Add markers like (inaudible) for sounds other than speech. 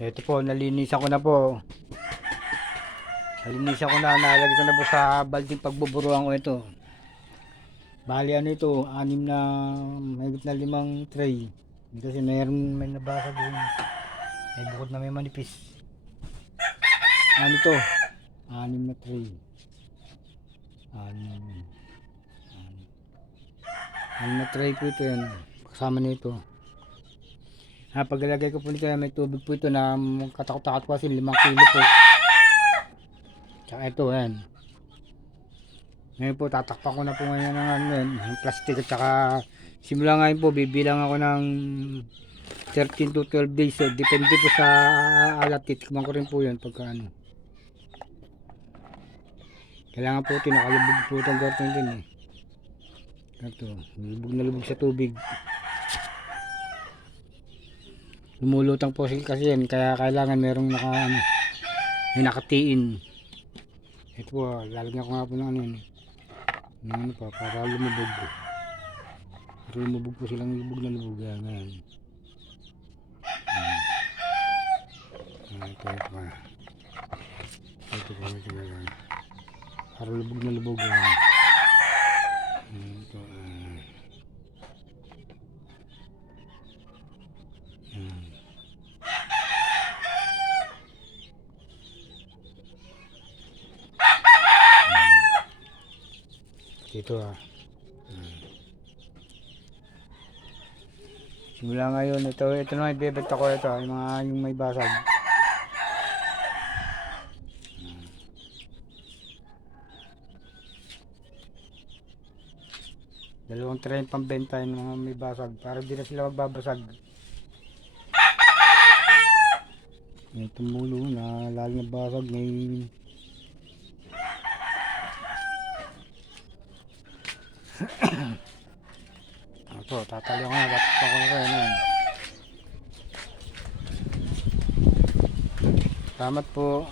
Ito po, nalinisan ko na po. Nalinisan ko na, nalagay ko na po sa balding pagbuburuan ko ito. Bali ano ito, anim na, mahigit na limang tray. Kasi mayroon may nabasa doon. May bukod na may manipis. Ano ito? Anim na tray. Anim. Anim. Na tray po ito yan. Kasama nito. Ha, paglalagay ko po nito, may tubig po ito na katakot-takot po kasi limang kilo po. Tsaka ito, yan. Ngayon po, tatakpan ko na po ngayon ng ano yan, plastic at saka simula ngayon po, bibilang ako ng 13 to 12 days. So, depende po sa alat, titikman ko rin po yun pagka ano. Kailangan po tinakalubog po itong garton din eh. Ito, lubog na lubog sa tubig. Lumulutang po kasi yan, kaya kailangan merong naka, ano, may nakatiin. Ito po, lalagyan ko nga po ng ano yun. Ng ano pa, para lumubog. Para lumubog po silang lubog na lubog. Yan, yan. Hmm. Ah, ito, ito pa. Ito po, ito pa. Para lubog na lubog. Yan. Hmm, Ito, ah. Hmm. Dito ah. Hmm. Simula ngayon, ito, ito na ibebenta ko ito, yung mga yung may basag. Hmm. Dalawang tray yung pambenta yung mga may basag para di na sila magbabasag. May tumulo na lalo na basag may (coughs) Ito, tatalo nga, tatakpan ko na kayo nun. Salamat po.